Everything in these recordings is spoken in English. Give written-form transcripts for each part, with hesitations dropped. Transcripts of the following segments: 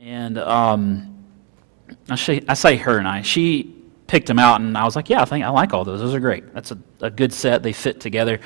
And I say her and I. She picked them out, and I was like, yeah, I like all those. Those are great. That's a good set. They fit together.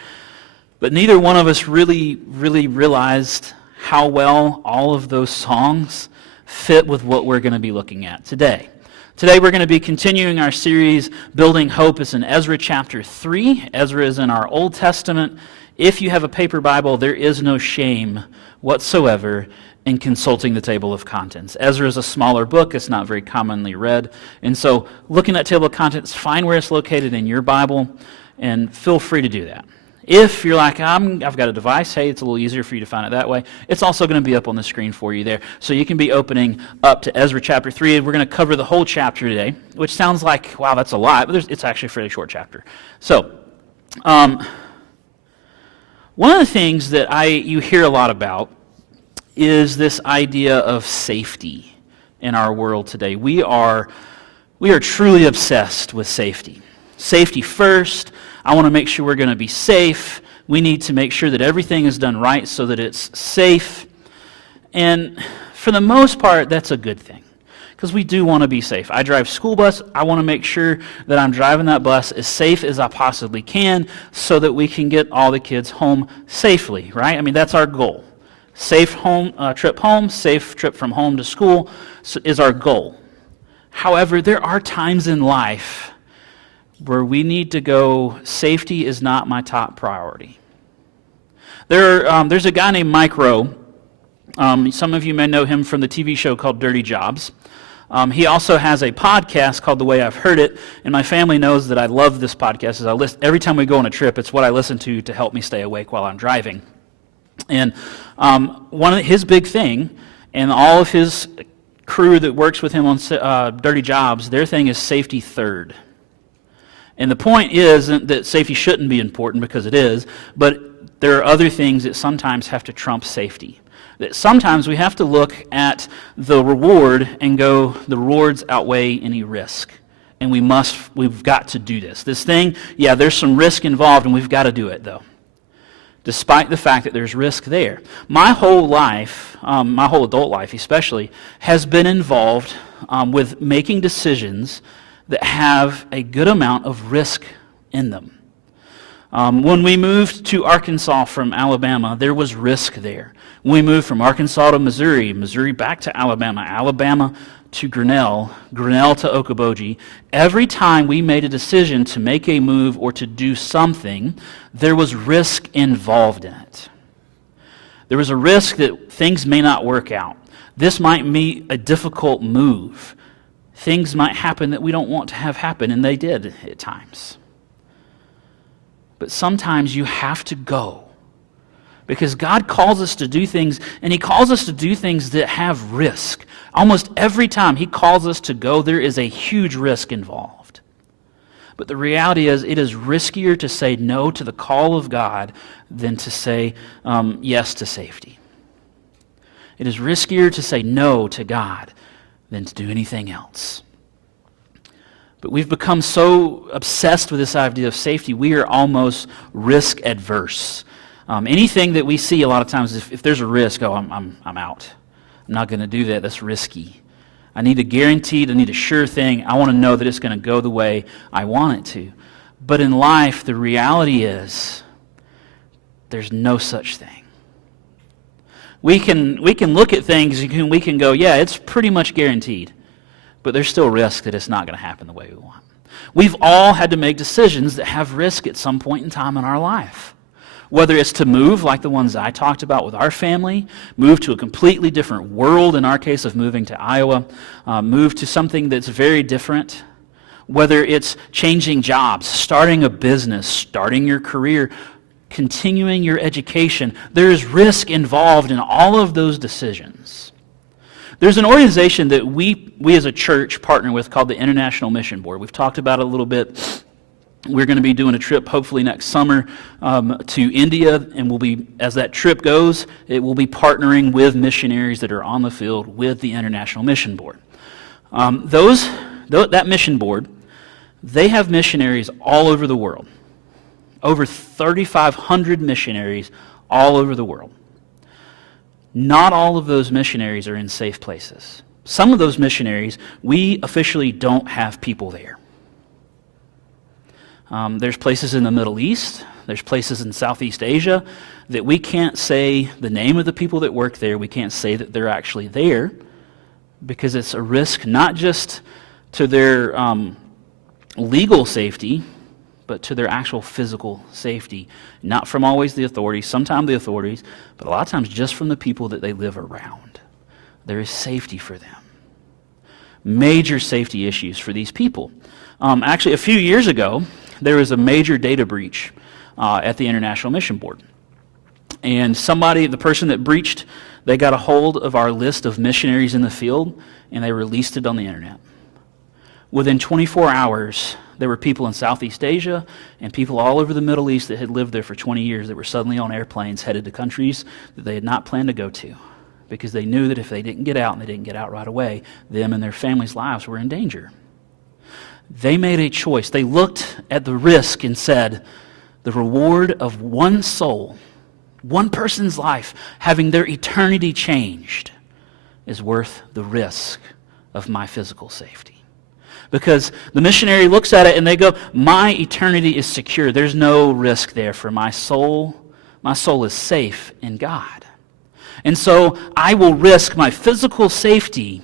But neither one of us really realized how well all of those songs fit with what we're going to be looking at today. Today we're going to be continuing our series, Building Hope. It's in Ezra chapter 3. Ezra is in our Old Testament. If you have a paper Bible, there is no shame whatsoever in consulting the table of contents. Ezra is a smaller book. It's not very commonly read. And so looking at table of contents, find where it's located in your Bible, and feel free to do that. If you're like, I've got a device, hey, it's a little easier for you to find it that way. It's also going to be up on the screen for you there. So you can be opening up to Ezra chapter 3. We're going to cover the whole chapter today, which sounds like, wow, that's a lot, but it's actually a fairly short chapter. So, one of the things that you hear a lot about is this idea of safety in our world today. We are truly obsessed with safety. Safety first. I want to make sure we're going to be safe. We need to make sure that everything is done right so that it's safe. And for the most part, that's a good thing, because we do want to be safe. I drive school bus. I want to make sure that I'm driving that bus as safe as I possibly can so that we can get all the kids home safely, right? I mean, that's our goal. Safe trip home, safe trip from home to school is our goal. However, there are times in life where we need to go, safety is not my top priority. There's a guy named Mike Rowe. Some of you may know him from the TV show called Dirty Jobs. He also has a podcast called The Way I've Heard It, and my family knows that I love this podcast. Every time we go on a trip, it's what I listen to help me stay awake while I'm driving. And one of his big thing, and all of his crew that works with him on Dirty Jobs, their thing is safety third. And the point isn't that safety shouldn't be important, because it is, but there are other things that sometimes have to trump safety. That sometimes we have to look at the reward and go, the rewards outweigh any risk. And we've got to do this. This thing, yeah, there's some risk involved, and we've got to do it, though, despite the fact that there's risk there. My whole life, my whole adult life especially, has been involved with making decisions that have a good amount of risk in them. When we moved to Arkansas from Alabama, there was risk there. When we moved from Arkansas to Missouri, Missouri back to Alabama, Alabama to Grinnell, Grinnell to Okoboji, every time we made a decision to make a move or to do something, there was risk involved in it. There was a risk that things may not work out. This might be a difficult move. Things might happen that we don't want to have happen, and they did at times. But sometimes you have to go, because God calls us to do things, and He calls us to do things that have risk. Almost every time He calls us to go, there is a huge risk involved. But the reality is, it is riskier to say no to the call of God than to say yes to safety. It is riskier to say no to God than to do anything else. But we've become so obsessed with this idea of safety, we are almost risk adverse. Anything that we see a lot of times, if there's a risk, I'm out. I'm not going to do that. That's risky. I need I need a sure thing. I want to know that it's going to go the way I want it to. But in life, the reality is, there's no such thing. We can look at things and we can go, yeah, it's pretty much guaranteed. But there's still risk that it's not going to happen the way we want. We've all had to make decisions that have risk at some point in time in our life. Whether it's to move, like the ones I talked about with our family, move to a completely different world, in our case of moving to Iowa, move to something that's very different. Whether it's changing jobs, starting a business, starting your career, continuing your education, there's risk involved in all of those decisions. There's an organization that we as a church partner with called the International Mission Board. We've talked about it a little bit. We're going to be doing a trip hopefully next summer to India, and as that trip goes, it will be partnering with missionaries that are on the field with the International Mission Board. That mission board, they have missionaries all over the world. Over 3,500 missionaries all over the world. not all of those missionaries are in safe places. Some of those missionaries, we officially don't have people there. There's places in the Middle East, there's places in Southeast Asia that we can't say the name of the people that work there. We can't say that they're actually there because it's a risk not just to their legal safety, but to their actual physical safety. Not from always the authorities, sometimes the authorities, but a lot of times just from the people that they live around. There is safety for them. Major safety issues for these people. Actually, a few years ago, there was a major data breach at the International Mission Board. And the person that breached, they got a hold of our list of missionaries in the field, and they released it on the internet. Within 24 hours, there were people in Southeast Asia and people all over the Middle East that had lived there for 20 years that were suddenly on airplanes headed to countries that they had not planned to go to because they knew that if they didn't get out, and they didn't get out right away, them and their families' lives were in danger. They made a choice. They looked at the risk and said, the reward of one soul, one person's life, having their eternity changed is worth the risk of my physical safety. Because the missionary looks at it and they go, my eternity is secure. There's no risk there for my soul. My soul is safe in God. And so I will risk my physical safety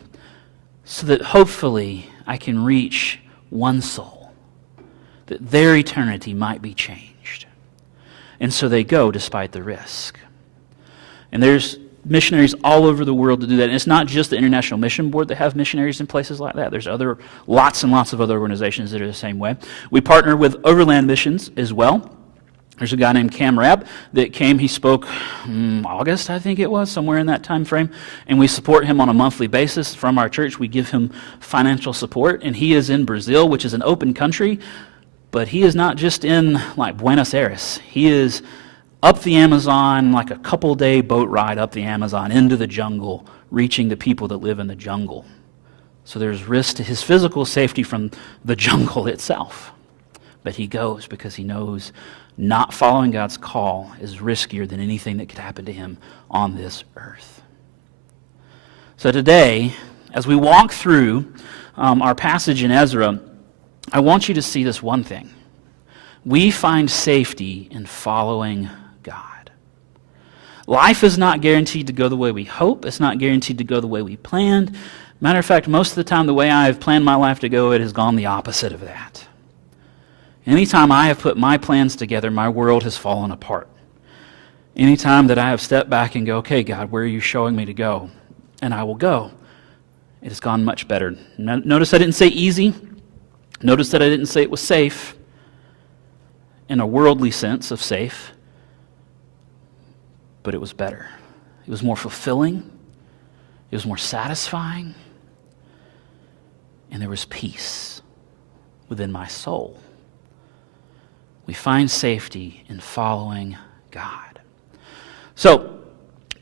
so that hopefully I can reach one soul, that their eternity might be changed. And so they go despite the risk. And there's missionaries all over the world to do that. And it's not just the International Mission Board that have missionaries in places like that. There's lots and lots of other organizations that are the same way. We partner with Overland Missions as well. There's a guy named Cam Rabb that came. He spoke August, I think it was, somewhere in that time frame. And we support him on a monthly basis from our church. We give him financial support. And he is in Brazil, which is an open country. But he is not just in like Buenos Aires. He is up the Amazon, like a couple-day boat ride up the Amazon into the jungle, reaching the people that live in the jungle. So there's risk to his physical safety from the jungle itself. But he goes because he knows not following God's call is riskier than anything that could happen to him on this earth. So today, as we walk through our passage in Ezra, I want you to see this one thing. We find safety in following God. Life is not guaranteed to go the way we hope. It's not guaranteed to go the way we planned. Matter of fact, most of the time, the way I have planned my life to go, it has gone the opposite of that. Anytime I have put my plans together, my world has fallen apart. Anytime that I have stepped back and go, okay, God, where are you showing me to go? And I will go. It has gone much better. Notice I didn't say easy. Notice that I didn't say it was safe in a worldly sense of safe, but it was better. It was more fulfilling. It was more satisfying. And there was peace within my soul. We find safety in following God. So,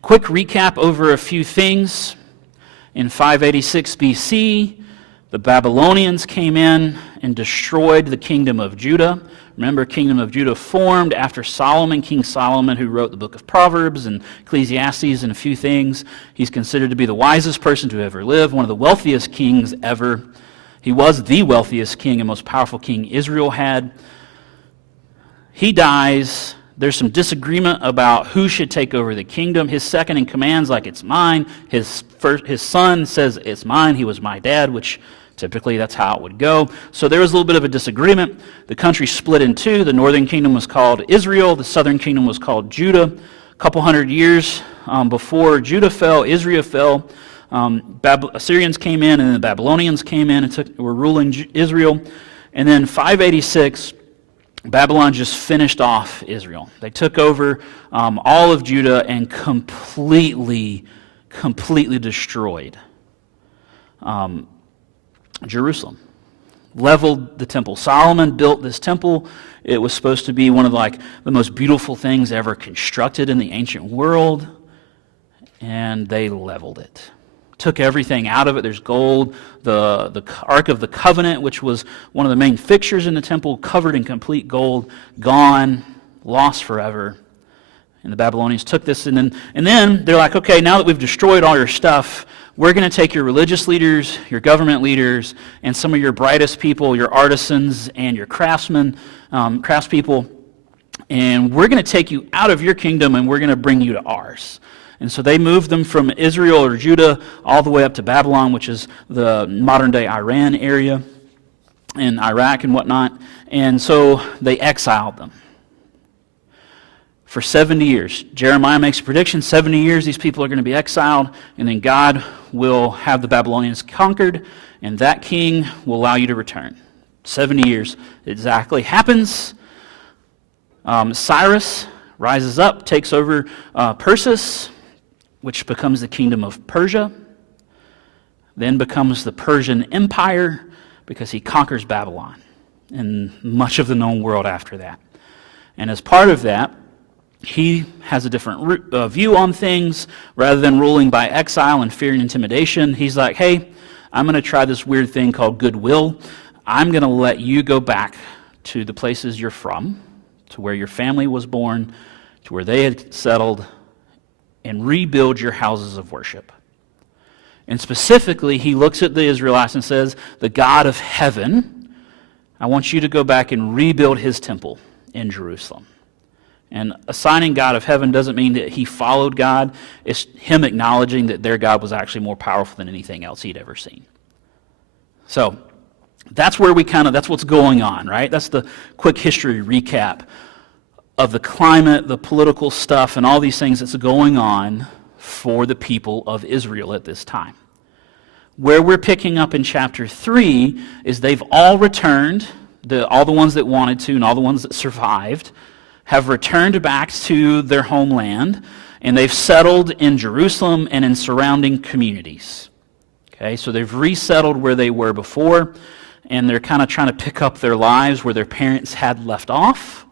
quick recap over a few things. In 586 BC, the Babylonians came in and destroyed the kingdom of Judah. Remember, kingdom of Judah formed after Solomon, King Solomon, who wrote the book of Proverbs and Ecclesiastes and a few things. He's considered to be the wisest person to ever live, one of the wealthiest kings ever. He was the wealthiest king and most powerful king Israel had. He dies. There's some disagreement about who should take over the kingdom. His second in command's like, it's mine. His son says, it's mine. He was my dad, which typically that's how it would go. So there was a little bit of a disagreement. The country split in two. The northern kingdom was called Israel. The southern kingdom was called Judah. A couple hundred years before Judah fell, Israel fell. Assyrians came in, and the Babylonians came in and were ruling Israel. And then 586, Babylon just finished off Israel. They took over all of Judah and completely destroyed Jerusalem. Leveled the temple. Solomon built this temple. It was supposed to be one of the most beautiful things ever constructed in the ancient world. And they leveled it. Took everything out of it. There's gold. The Ark of the Covenant, which was one of the main fixtures in the temple, covered in complete gold, gone, lost forever. And the Babylonians took this, and then they're like, okay, now that we've destroyed all your stuff, we're going to take your religious leaders, your government leaders, and some of your brightest people, your artisans and your craftspeople, and we're going to take you out of your kingdom and we're going to bring you to ours. And so they moved them from Israel or Judah all the way up to Babylon, which is the modern-day Iran area, and Iraq and whatnot. And so they exiled them for 70 years. Jeremiah makes a prediction, 70 years these people are going to be exiled, and then God will have the Babylonians conquered, and that king will allow you to return. 70 years exactly happens. Cyrus rises up, takes over Persis, which becomes the kingdom of Persia, then becomes the Persian Empire because he conquers Babylon and much of the known world after that. And as part of that, he has a different view on things. Rather than ruling by exile and fear and intimidation, he's like, hey, I'm going to try this weird thing called goodwill. I'm going to let you go back to the places you're from, to where your family was born, to where they had settled, and rebuild your houses of worship. And specifically, he looks at the Israelites and says, the God of heaven, I want you to go back and rebuild his temple in Jerusalem. And assigning God of heaven doesn't mean that he followed God. It's him acknowledging that their God was actually more powerful than anything else he'd ever seen. So that's where that's what's going on, right? That's the quick history recap of the climate, the political stuff, and all these things that's going on for the people of Israel at this time. Where we're picking up in chapter 3 is they've all returned, all the ones that wanted to and all the ones that survived, have returned back to their homeland, and they've settled in Jerusalem and in surrounding communities. Okay, so they've resettled where they were before, and they're kind of trying to pick up their lives where their parents had left off,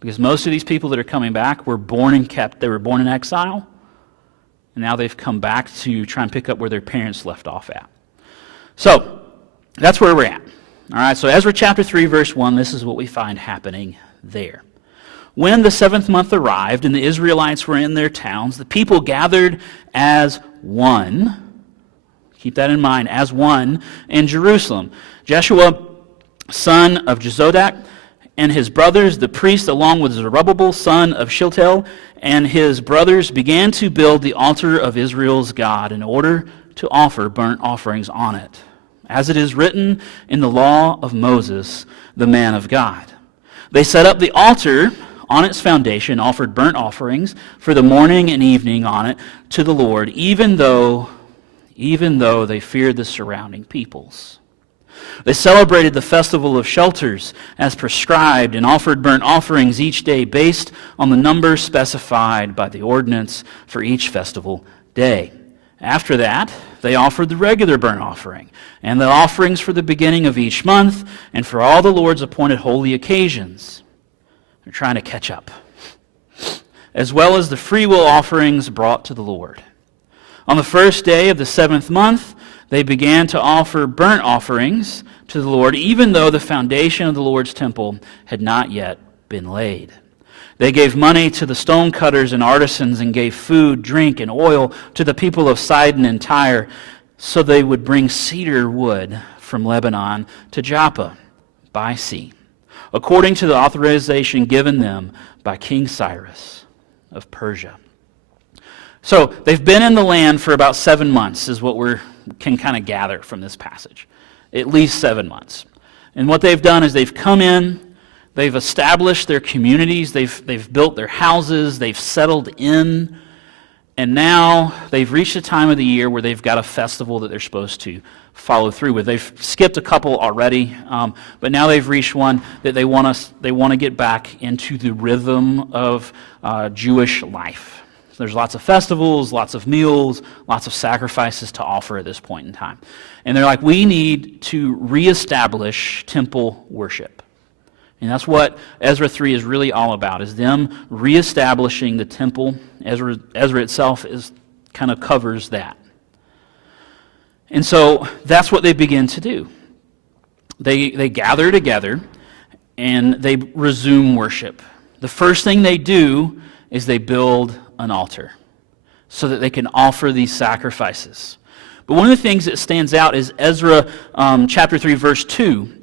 because most of these people that are coming back were born in exile, and now they've come back to try and pick up where their parents left off at. So that's where we're at. All right, so Ezra chapter 3, verse 1, this is what we find happening there. When the 7th month arrived and the Israelites were in their towns, the people gathered as one. Keep that in mind, as one in Jerusalem. Jeshua, son of Jozadak, and his brothers, the priests, along with Zerubbabel, son of Shealtiel, and his brothers began to build the altar of Israel's God in order to offer burnt offerings on it, as it is written in the law of Moses, the man of God. They set up the altar on its foundation, offered burnt offerings for the morning and evening on it to the Lord, even though they feared the surrounding peoples. They celebrated the festival of shelters as prescribed and offered burnt offerings each day based on the number specified by the ordinance for each festival day. After that, they offered the regular burnt offering and the offerings for the beginning of each month and for all the Lord's appointed holy occasions. They're trying to catch up, as well as the freewill offerings brought to the Lord. On the first day of the 7th month, they began to offer burnt offerings to the Lord, even though the foundation of the Lord's temple had not yet been laid. They gave money to the stonecutters and artisans and gave food, drink, and oil to the people of Sidon and Tyre, so they would bring cedar wood from Lebanon to Joppa by sea, according to the authorization given them by King Cyrus of Persia. So they've been in the land for about 7 months is what we can kind of gather from this passage. At least 7 months. And what they've done is they've come in, they've established their communities, they've built their houses, they've settled in, and now they've reached a time of the year where they've got a festival that they're supposed to follow through with. They've skipped a couple already, but now they've reached one that they want to get back into the rhythm of Jewish life. So there's lots of festivals, lots of meals, lots of sacrifices to offer at this point in time. And they're like, we need to reestablish temple worship. And that's what Ezra 3 is really all about, is them reestablishing the temple. Ezra itself kind of covers that. And so that's what they begin to do. They gather together and they resume worship. The first thing they do is they build an altar so that they can offer these sacrifices. But one of the things that stands out is Ezra chapter 3, verse 2.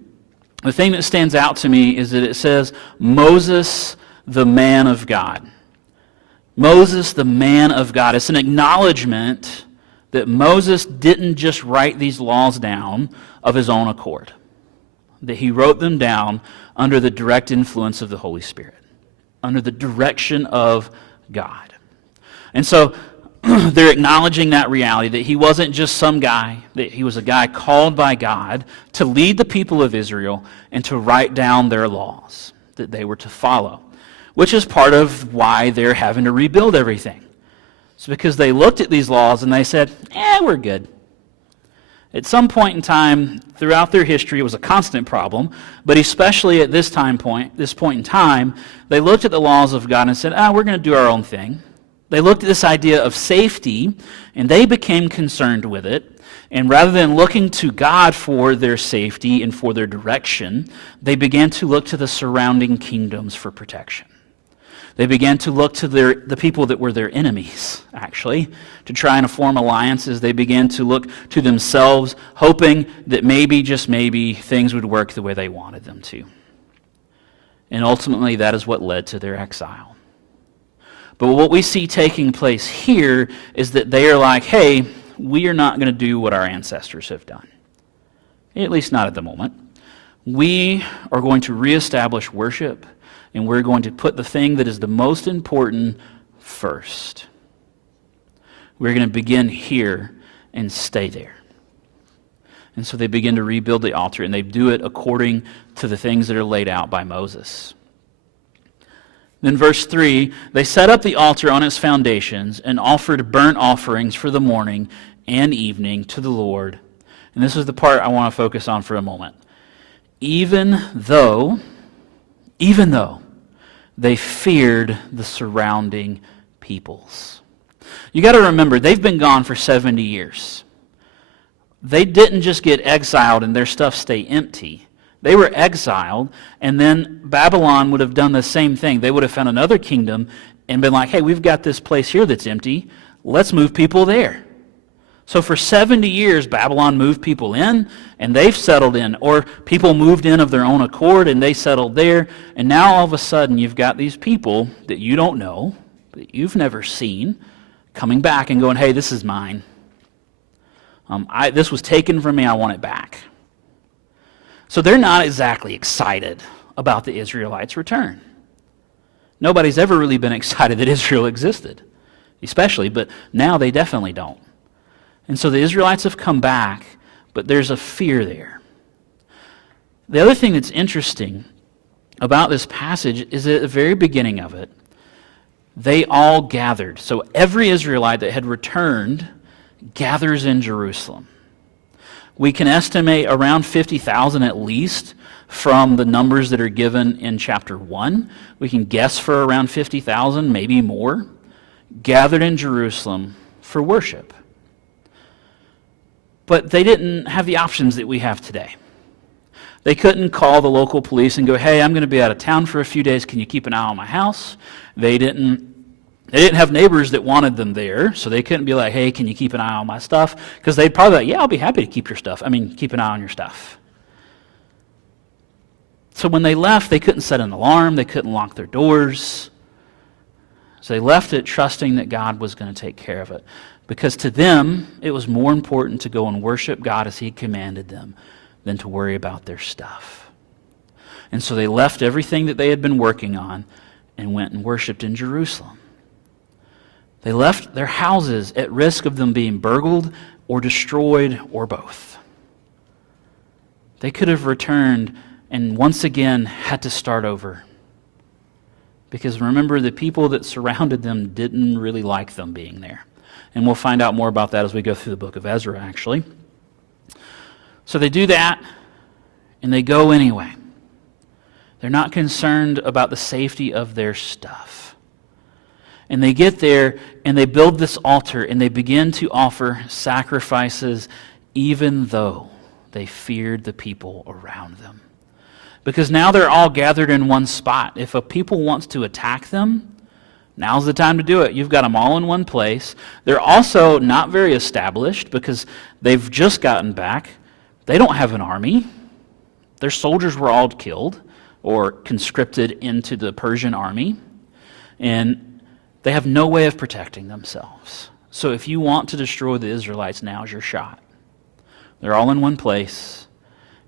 The thing that stands out to me is that it says, Moses, the man of God. Moses, the man of God. It's an acknowledgement that Moses didn't just write these laws down of his own accord, that he wrote them down under the direct influence of the Holy Spirit, under the direction of God. And so they're acknowledging that reality, that he wasn't just some guy, that he was a guy called by God to lead the people of Israel and to write down their laws that they were to follow, which is part of why they're having to rebuild everything. It's because they looked at these laws and they said, we're good. At some point in time throughout their history, it was a constant problem, but especially at this point in time, they looked at the laws of God and said, we're going to do our own thing. They looked at this idea of safety, and they became concerned with it. And rather than looking to God for their safety and for their direction, they began to look to the surrounding kingdoms for protection. They began to look to the people that were their enemies, actually, to try and form alliances. They began to look to themselves, hoping that maybe, just maybe, things would work the way they wanted them to. And ultimately, that is what led to their exile. But what we see taking place here is that they are like, hey, we are not going to do what our ancestors have done. At least not at the moment. We are going to reestablish worship, and we're going to put the thing that is the most important first. We're going to begin here and stay there. And so they begin to rebuild the altar, and they do it according to the things that are laid out by Moses. Then verse 3, they set up the altar on its foundations and offered burnt offerings for the morning and evening to the Lord. And this is the part I want to focus on for a moment. Even though they feared the surrounding peoples. You got to remember, they've been gone for 70 years. They didn't just get exiled and their stuff stay empty. They were exiled, and then Babylon would have done the same thing. They would have found another kingdom and been like, hey, we've got this place here that's empty. Let's move people there. So for 70 years, Babylon moved people in, and they've settled in. Or people moved in of their own accord, and they settled there. And now all of a sudden, you've got these people that you don't know, that you've never seen, coming back and going, hey, this is mine. This was taken from me. I want it back. So they're not exactly excited about the Israelites' return. Nobody's ever really been excited that Israel existed, especially, but now they definitely don't. And so the Israelites have come back, but there's a fear there. The other thing that's interesting about this passage is that at the very beginning of it, they all gathered. So every Israelite that had returned gathers in Jerusalem. We can estimate around 50,000 at least from the numbers that are given in chapter 1. We can guess for around 50,000, maybe more, gathered in Jerusalem for worship. But they didn't have the options that we have today. They couldn't call the local police and go, hey, I'm going to be out of town for a few days. Can you keep an eye on my house? They didn't have neighbors that wanted them there, so they couldn't be like, hey, can you keep an eye on my stuff? Because they'd probably be like, yeah, I'll be happy to keep an eye on your stuff. So when they left, they couldn't set an alarm. They couldn't lock their doors. So they left it trusting that God was going to take care of it. Because to them, it was more important to go and worship God as He commanded them than to worry about their stuff. And so they left everything that they had been working on and went and worshiped in Jerusalem. They left their houses at risk of them being burgled or destroyed or both. They could have returned and once again had to start over. Because remember, the people that surrounded them didn't really like them being there. And we'll find out more about that as we go through the book of Ezra, actually. So they do that, and they go anyway. They're not concerned about the safety of their stuff. And they get there, and they build this altar, and they begin to offer sacrifices, even though they feared the people around them. Because now they're all gathered in one spot. If a people wants to attack them, Now's the time to do it. You've got them all in one place. They're also not very established because they've just gotten back. They don't have an army. Their soldiers were all killed or conscripted into the Persian army. And they have no way of protecting themselves. So if you want to destroy the Israelites, now's your shot. They're all in one place,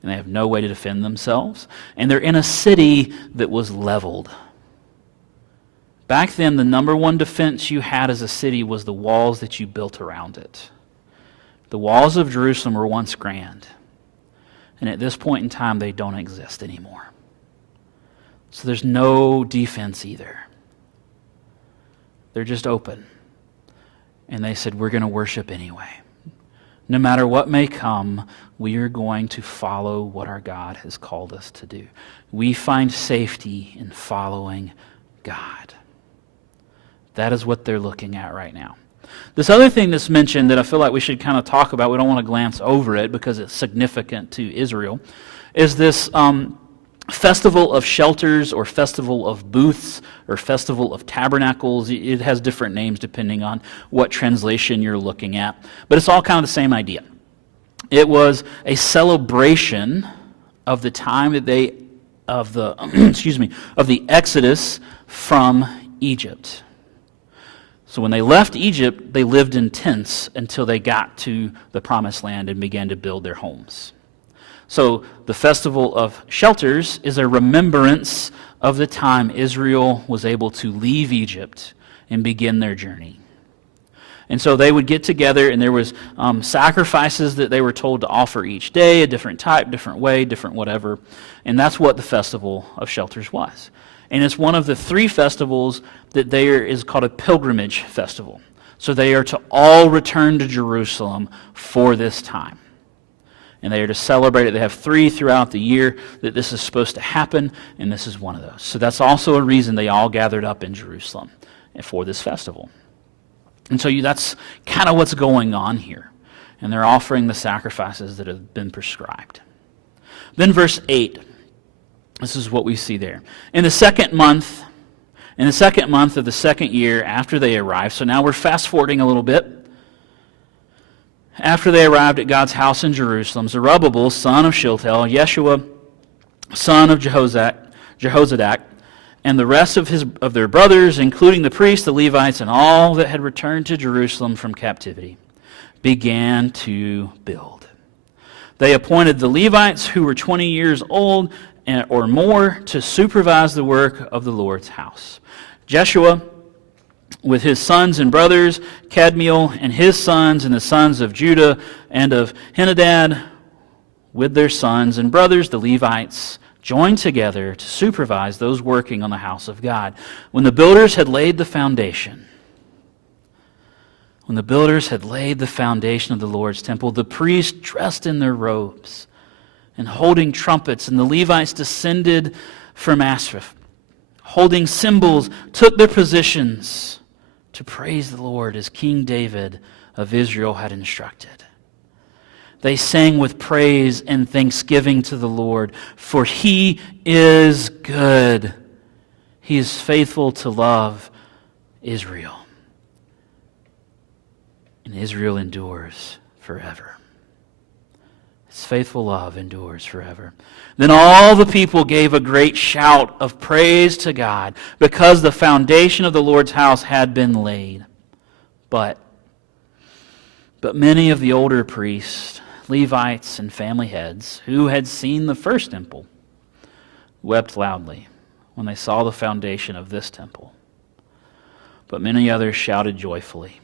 and they have no way to defend themselves. And they're in a city that was leveled. Back then, the number one defense you had as a city was the walls that you built around it. The walls of Jerusalem were once grand. And at this point in time, they don't exist anymore. So there's no defense either. They're just open. And they said, we're going to worship anyway. No matter what may come, we are going to follow what our God has called us to do. We find safety in following God. That is what they're looking at right now. This other thing that's mentioned that I feel like we should kind of talk about, we don't want to glance over it because it's significant to Israel, is this festival of shelters or festival of booths or festival of tabernacles. It has different names depending on what translation you're looking at, but it's all kind of the same idea. It was a celebration of the time that of the Exodus from Egypt. So when they left Egypt, they lived in tents until they got to the Promised Land and began to build their homes. So the Festival of Shelters is a remembrance of the time Israel was able to leave Egypt and begin their journey. And so they would get together, and there was sacrifices that they were told to offer each day, a different type, different way, different whatever. And that's what the Festival of Shelters was. And it's one of the three festivals that there is called a pilgrimage festival. So they are to all return to Jerusalem for this time. And they are to celebrate it. They have three throughout the year that this is supposed to happen, and this is one of those. So that's also a reason they all gathered up in Jerusalem for this festival. And so that's kind of what's going on here. And they're offering the sacrifices that have been prescribed. Then verse 8. This is what we see there. In the second month of the second year after they arrived, so now we're fast forwarding a little bit. After they arrived at God's house in Jerusalem, Zerubbabel, son of Shealtiel, Yeshua, son of Jehozadak, and the rest of their brothers, including the priests, the Levites, and all that had returned to Jerusalem from captivity, began to build. They appointed the Levites who were 20 years old or more to supervise the work of the Lord's house. Jeshua, with his sons and brothers, Kadmiel and his sons, and the sons of Judah and of Henadad, with their sons and brothers, the Levites, joined together to supervise those working on the house of God. When the builders had laid the foundation of the Lord's temple, the priests dressed in their robes and holding trumpets, and the Levites descended from Asaph, holding cymbals, took their positions to praise the Lord as King David of Israel had instructed. They sang with praise and thanksgiving to the Lord, for he is good. He is faithful to love Israel. And Israel endures forever. His faithful love endures forever. Then all the people gave a great shout of praise to God because the foundation of the Lord's house had been laid. But many of the older priests, Levites, and family heads who had seen the first temple wept loudly when they saw the foundation of this temple. But many others shouted joyfully.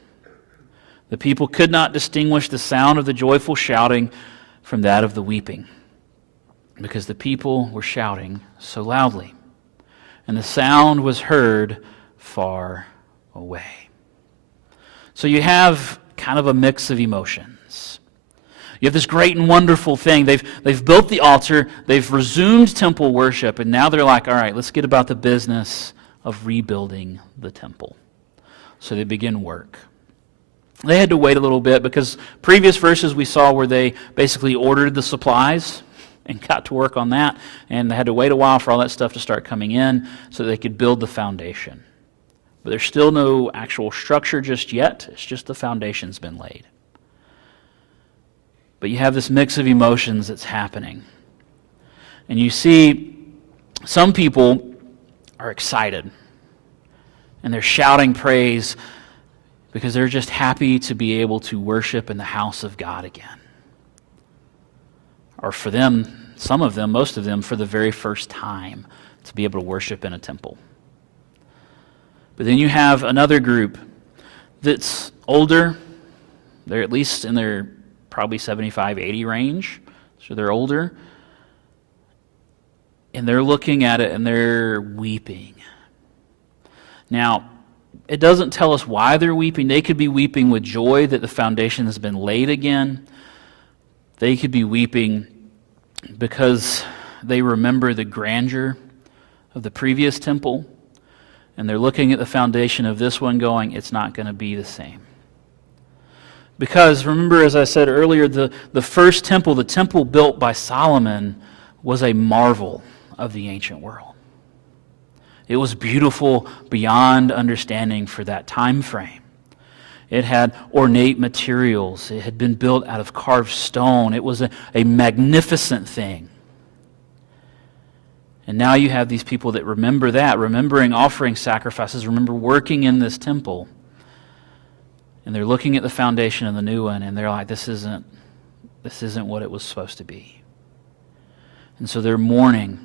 The people could not distinguish the sound of the joyful shouting from that of the weeping, because the people were shouting so loudly, and the sound was heard far away. So you have kind of a mix of emotions. You have this great and wonderful thing. They've built the altar, they've resumed temple worship, and now they're like, all right, let's get about the business of rebuilding the temple. So they begin work. They had to wait a little bit because previous verses we saw where they basically ordered the supplies and got to work on that, and they had to wait a while for all that stuff to start coming in so they could build the foundation. But there's still no actual structure just yet. It's just the foundation's been laid. But you have this mix of emotions that's happening. And you see some people are excited. And they're shouting praise because they're just happy to be able to worship in the house of God again. Or for them, some of them, most of them, for the very first time, to be able to worship in a temple. But then you have another group that's older. They're at least in their probably 75, 80 range. So they're older. And they're looking at it and they're weeping. Now, it doesn't tell us why they're weeping. They could be weeping with joy that the foundation has been laid again. They could be weeping because they remember the grandeur of the previous temple, and they're looking at the foundation of this one going, it's not going to be the same. Because remember, as I said earlier, the first temple, the temple built by Solomon, was a marvel of the ancient world. It was beautiful beyond understanding for that time frame. It had ornate materials. It had been built out of carved stone. It was a magnificent thing. And now you have these people that remember that, remembering offering sacrifices, remember working in this temple. And they're looking at the foundation of the new one, and they're like, this isn't what it was supposed to be. And so they're mourning.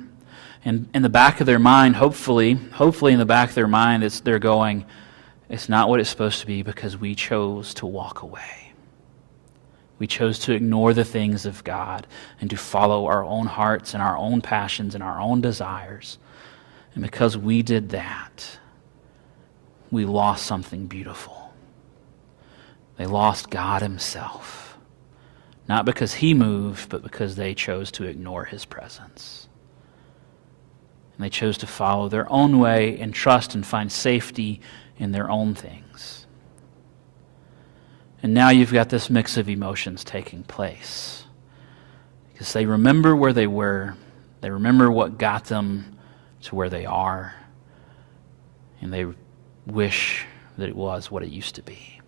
And in the back of their mind, hopefully in the back of their mind, they're going, it's not what it's supposed to be because we chose to walk away. We chose to ignore the things of God and to follow our own hearts and our own passions and our own desires. And because we did that, we lost something beautiful. They lost God himself. Not because he moved, but because they chose to ignore his presence. And they chose to follow their own way and trust and find safety in their own things. And now you've got this mix of emotions taking place. Because they remember where they were. They remember what got them to where they are. And they wish that it was what it used to be.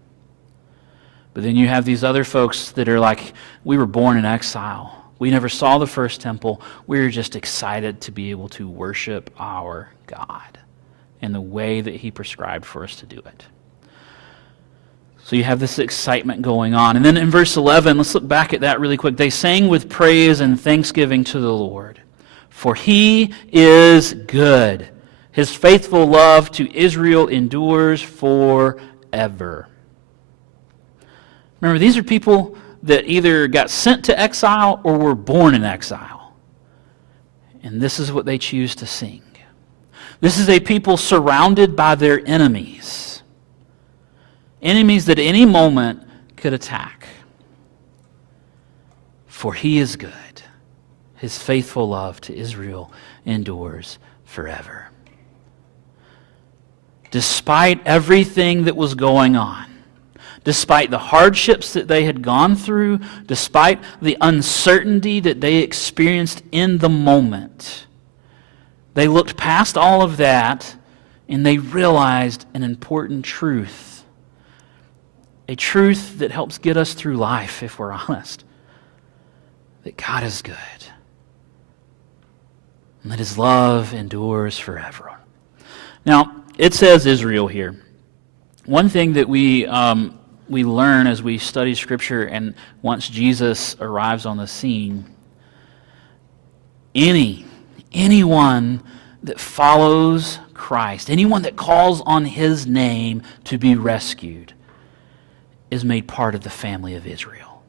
But then you have these other folks that are like, we were born in exile. We never saw the first temple. We were just excited to be able to worship our God in the way that he prescribed for us to do it. So you have this excitement going on. And then in verse 11, let's look back at that really quick. They sang with praise and thanksgiving to the Lord, for he is good. His faithful love to Israel endures forever. Remember, these are people that either got sent to exile or were born in exile. And this is what they choose to sing. This is a people surrounded by their enemies. Enemies that at any moment could attack. For he is good. His faithful love to Israel endures forever. Despite everything that was going on, despite the hardships that they had gone through, despite the uncertainty that they experienced in the moment, they looked past all of that and they realized an important truth. A truth that helps get us through life, if we're honest. That God is good. And that his love endures forever. Now, it says Israel here. One thing that we learn as we study Scripture, and once Jesus arrives on the scene, anyone that follows Christ, anyone that calls on his name to be rescued, is made part of the family of Israel.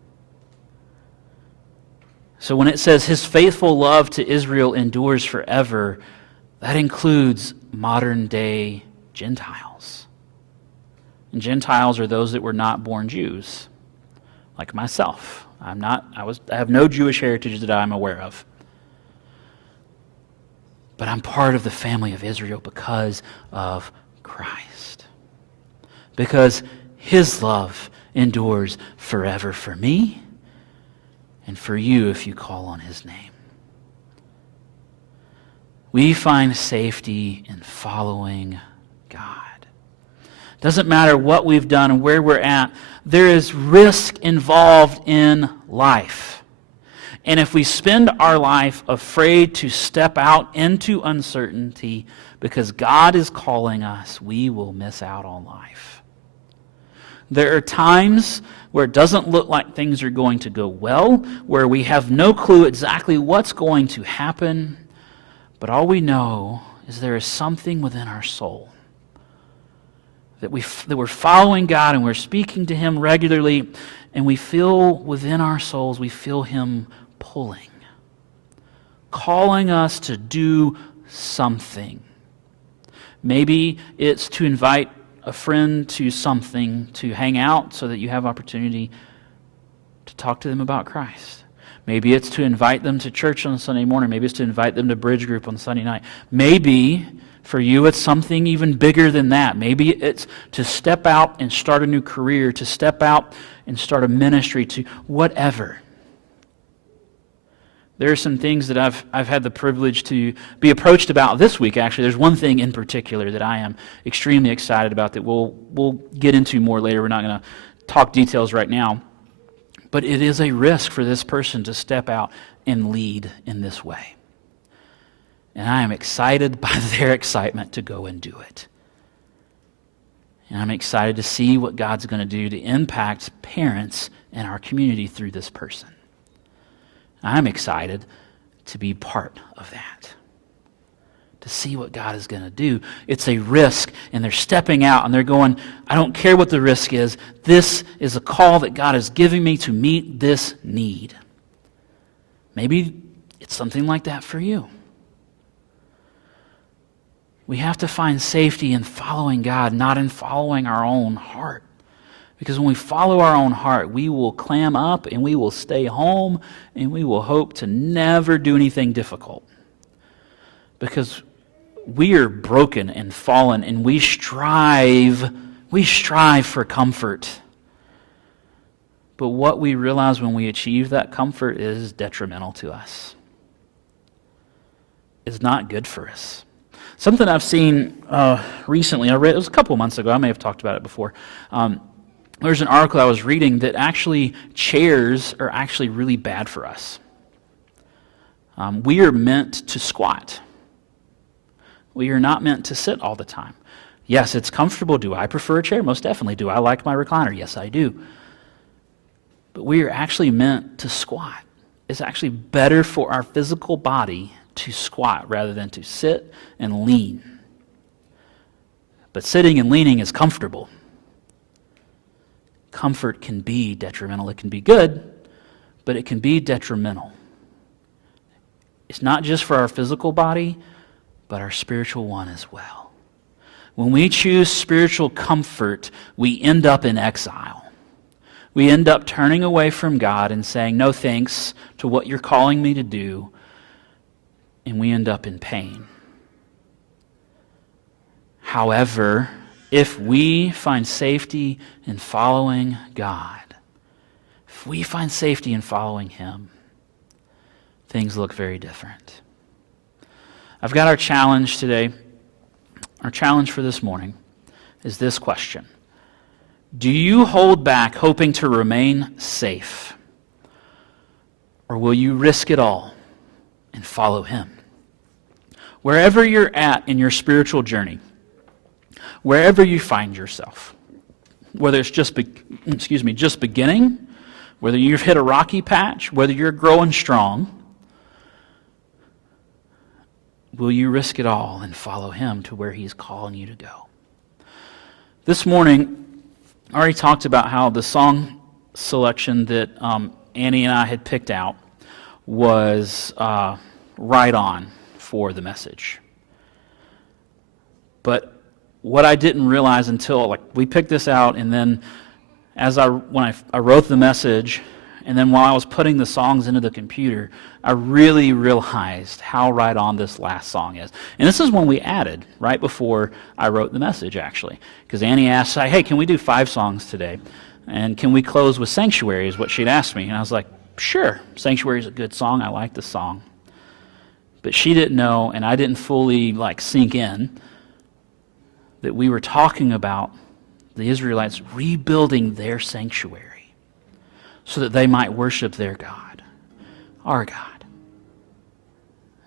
So when it says his faithful love to Israel endures forever, that includes modern day Gentiles. And Gentiles are those that were not born Jews, like myself. I have no Jewish heritage that I'm aware of. But I'm part of the family of Israel because of Christ. Because his love endures forever for me and for you if you call on his name. We find safety in following God. Doesn't matter what we've done and where we're at. There is risk involved in life. And if we spend our life afraid to step out into uncertainty because God is calling us, we will miss out on life. There are times where it doesn't look like things are going to go well, where we have no clue exactly what's going to happen, but all we know is there is something within our soul that we're following God and we're speaking to Him regularly, and we feel within our souls, we feel Him pulling, calling us to do something. Maybe it's to invite a friend to something, to hang out so that you have opportunity to talk to them about Christ. Maybe it's to invite them to church on Sunday morning. Maybe it's to invite them to bridge group on Sunday night. Maybe for you it's something even bigger than that. Maybe it's to step out and start a new career, to step out and start a ministry, to whatever. There are some things that I've had the privilege to be approached about this week, actually. There's one thing in particular that I am extremely excited about that we'll get into more later. We're not going to talk details right now. But it is a risk for this person to step out and lead in this way. And I am excited by their excitement to go and do it. And I'm excited to see what God's going to do to impact parents in our community through this person. I'm excited to be part of that, to see what God is going to do. It's a risk, and they're stepping out, and they're going, I don't care what the risk is. This is a call that God is giving me to meet this need. Maybe it's something like that for you. We have to find safety in following God, not in following our own heart. Because when we follow our own heart, we will clam up and we will stay home and we will hope to never do anything difficult. Because we are broken and fallen and we strive for comfort. But what we realize when we achieve that comfort is detrimental to us. It's not good for us. Something I've seen recently, I read, it was a couple months ago, I may have talked about it before. There's an article I was reading that actually chairs are actually really bad for us. We are meant to squat. We are not meant to sit all the time. Yes, it's comfortable. Do I prefer a chair? Most definitely. Do I like my recliner? Yes, I do. But we are actually meant to squat. It's actually better for our physical body to squat rather than to sit and lean. But sitting and leaning is comfortable. Comfort can be detrimental. It can be good, but it can be detrimental. It's not just for our physical body, but our spiritual one as well. When we choose spiritual comfort, we end up in exile. We end up turning away from God and saying, no thanks to what you're calling me to do, and we end up in pain. However, if we find safety in following God, if we find safety in following Him, things look very different. I've got our challenge today. Our challenge for this morning is this question. Do you hold back hoping to remain safe? Or will you risk it all and follow Him? Wherever you're at in your spiritual journey, wherever you find yourself, whether it's just beginning, whether you've hit a rocky patch, whether you're growing strong, will you risk it all and follow Him to where He's calling you to go? This morning, I already talked about how the song selection that Annie and I had picked out was right on for the message. But what I didn't realize until we picked this out, and then when I wrote the message, and then while I was putting the songs into the computer, I really realized how right on this last song is. And this is one we added right before I wrote the message, actually, because Annie asked, "Hey, can we do 5 songs today? And can we close with Sanctuary?" is what she'd asked me, and I was like, "Sure, Sanctuary is a good song. I like the song." But she didn't know, and I didn't fully sink in, that we were talking about the Israelites rebuilding their sanctuary so that they might worship their God, our God.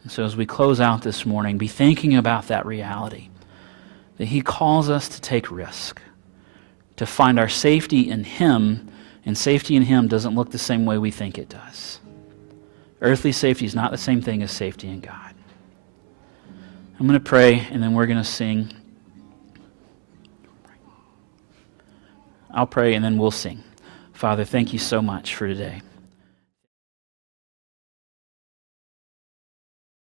And so as we close out this morning, be thinking about that reality, that he calls us to take risk, to find our safety in him, and safety in him doesn't look the same way we think it does. Earthly safety is not the same thing as safety in God. I'm going to pray, and then we're going to sing. I'll pray, and then we'll sing. Father, thank you so much for today.